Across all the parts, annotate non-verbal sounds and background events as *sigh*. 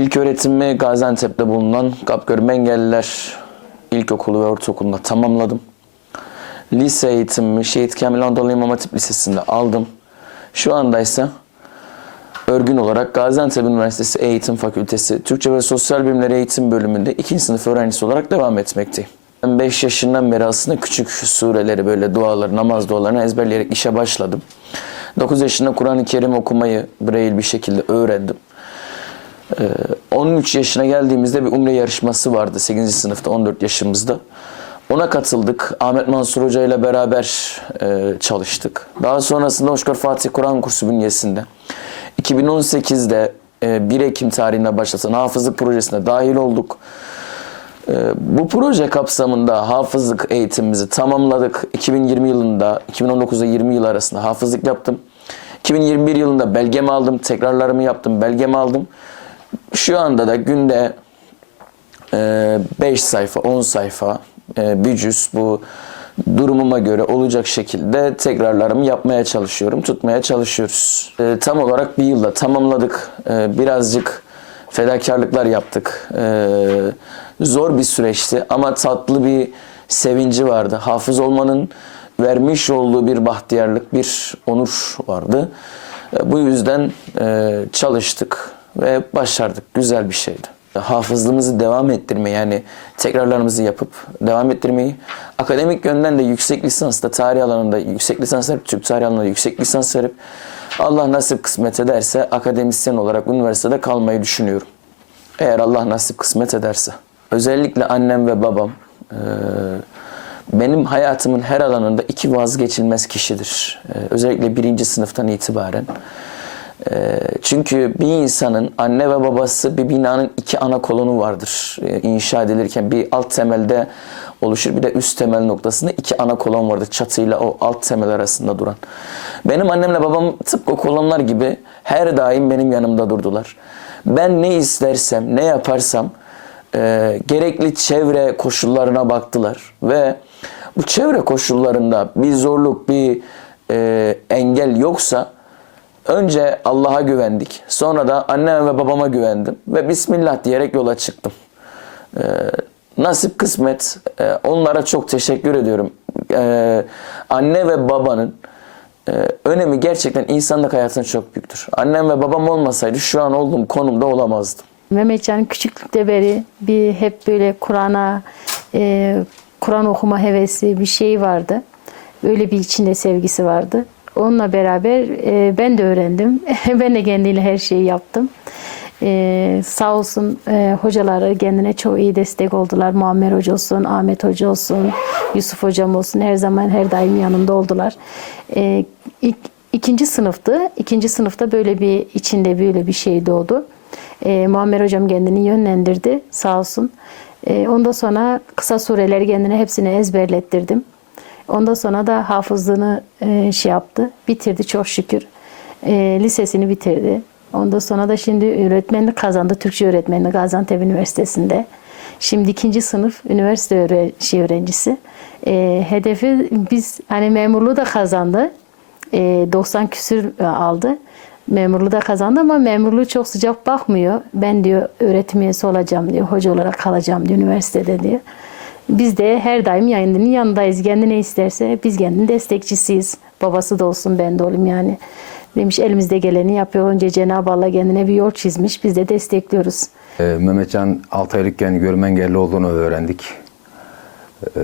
İlk öğretimimi Gaziantep'te bulunan Kapgörüm Engelliler İlkokulu ve Ortaokulu'nda tamamladım. Lise eğitimimi Şehit Kamil Anadolu İmam Hatip Lisesi'nde aldım. Şu anda ise örgün olarak Gaziantep Üniversitesi Eğitim Fakültesi Türkçe ve Sosyal Bilimler Eğitim Bölümünde 2. sınıf öğrencisi olarak devam etmekteyim. Ben 5 yaşından beri aslında küçük sureleri böyle duaları, namaz dualarını ezberleyerek işe başladım. 9 yaşında Kur'an-ı Kerim okumayı braille bir şekilde öğrendim. Ee, 13 yaşına geldiğimizde bir umre yarışması vardı 8. sınıfta 14 yaşımızda. Ona katıldık. Ahmet Mansur Hoca ile beraber e, çalıştık. Daha sonrasında Hoşgör Fatih Kur'an kursu bünyesinde 2018'de e, 1 Ekim tarihinde başlatan hafızlık projesine dahil olduk. E, bu proje kapsamında hafızlık eğitimimizi tamamladık. 2020 yılında, 2019 ile 20 yıl arasında hafızlık yaptım. 2021 yılında belgemi aldım, tekrarlarımı yaptım, belgemi aldım. Şu anda da günde 5 sayfa, 10 sayfa e, bir cüz bu durumuma göre olacak şekilde tekrarlarımı yapmaya çalışıyorum, tutmaya çalışıyoruz. E, tam olarak bir yılda tamamladık. E, birazcık fedakarlıklar yaptık. E, zor bir süreçti ama tatlı bir sevinci vardı. Hafız olmanın vermiş olduğu bir bahtiyarlık, bir onur vardı. E, bu yüzden e, çalıştık ve başardık. Güzel bir şeydi. Hafızlığımızı devam ettirmeyi yani tekrarlarımızı yapıp devam ettirmeyi akademik yönden de yüksek lisansta tarih alanında yüksek lisans verip Türk tarih alanında yüksek lisans verip Allah nasip kısmet ederse akademisyen olarak üniversitede kalmayı düşünüyorum. Eğer Allah nasip kısmet ederse. Özellikle annem ve babam benim hayatımın her alanında iki vazgeçilmez kişidir. Özellikle birinci sınıftan itibaren. Eee, Çünkü bir insanın anne ve babası bir binanın iki ana kolonu vardır. Eee, İnşa edilirken bir alt temelde oluşur bir de üst temel noktasında iki ana kolon vardır. Çatıyla o alt temel arasında duran. Benim annemle babam tıpkı kolonlar gibi her daim benim yanımda durdular. Ben ne istersem, ne yaparsam e, gerekli çevre koşullarına baktılar ve bu çevre koşullarında bir zorluk, bir e, engel yoksa önce Allah'a güvendik. Sonra da anneme ve babama güvendim ve Bismillah diyerek yola çıktım. E, nasip kısmet e, onlara çok teşekkür ediyorum. E, anne ve babanın e, önemi gerçekten insanlık hayatında çok büyüktür. Annem ve babam olmasaydı şu an olduğum konumda olamazdım. Mehmetcan küçüklükte beri bir hep böyle Kur'an'a, e, Kur'an okuma hevesi bir şey vardı. Öyle bir içinde sevgisi vardı. Onunla beraber e, ben de öğrendim. *laughs* ben de kendiyle her şeyi yaptım. E, sağ olsun e, hocaları kendine çok iyi destek oldular. Muammer Hoca olsun, Ahmet Hoca olsun, Yusuf Hocam olsun her zaman her daim yanımda oldular. E, ilk, ikinci sınıftı. İkinci sınıfta böyle bir içinde böyle bir şey doğdu. E, Muammer Hocam kendini yönlendirdi sağ olsun. E, ondan sonra kısa sureleri kendine hepsini ezberlettirdim. Ondan sonra da hafızlığını e, şey yaptı. Bitirdi çok şükür. E, lisesini bitirdi. Ondan sonra da şimdi öğretmenlik kazandı. Türkçe öğretmenliği Gaziantep Üniversitesi'nde. Şimdi ikinci sınıf üniversite öğre- şey öğrencisi. E, hedefi biz hani memurluğu da kazandı. E, 90 küsür aldı. Memurluğu da kazandı ama memurluğu çok sıcak bakmıyor. Ben diyor öğretim üyesi olacağım diyor. Hoca olarak kalacağım diyor üniversitede diyor. Biz de her daim yayınının yanındayız. Kendi ne isterse biz kendinin destekçisiyiz. Babası da olsun ben de olayım yani. Demiş elimizde geleni yapıyor. Önce Cenab-ı Allah kendine bir yol çizmiş. Biz de destekliyoruz. Ee, Mehmetcan 6 aylıkken görme engelli olduğunu öğrendik. Ee,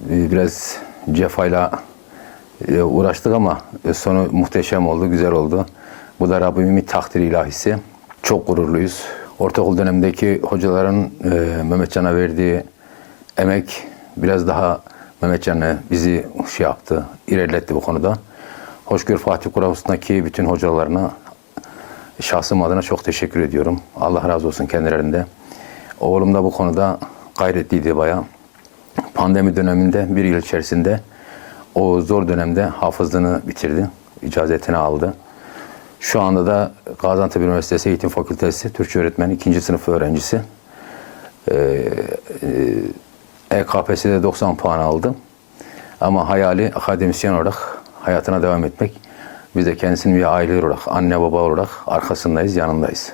biraz cefayla e, uğraştık ama sonu muhteşem oldu, güzel oldu. Bu da Rabbimin bir takdir ilahisi. Çok gururluyuz. Ortaokul dönemindeki hocaların e, Mehmetcan'a verdiği emek biraz daha Mehmetcan'ı bizi şey yaptı, ilerletti bu konuda. Hoşgör Fatih Kurası'ndaki bütün hocalarına Şahsım adına çok teşekkür ediyorum. Allah razı olsun kendilerinde. Oğlum da bu konuda gayretliydi bayağı. Pandemi döneminde bir yıl içerisinde o zor dönemde hafızlığını bitirdi. icazetini aldı. Şu anda da Gaziantep Üniversitesi Eğitim Fakültesi Türkçe öğretmeni ikinci sınıf öğrencisi. Ee, e, EKPS'de 90 puan aldı. Ama hayali akademisyen olarak hayatına devam etmek. Biz de kendisinin bir aile olarak, anne baba olarak arkasındayız, yanındayız.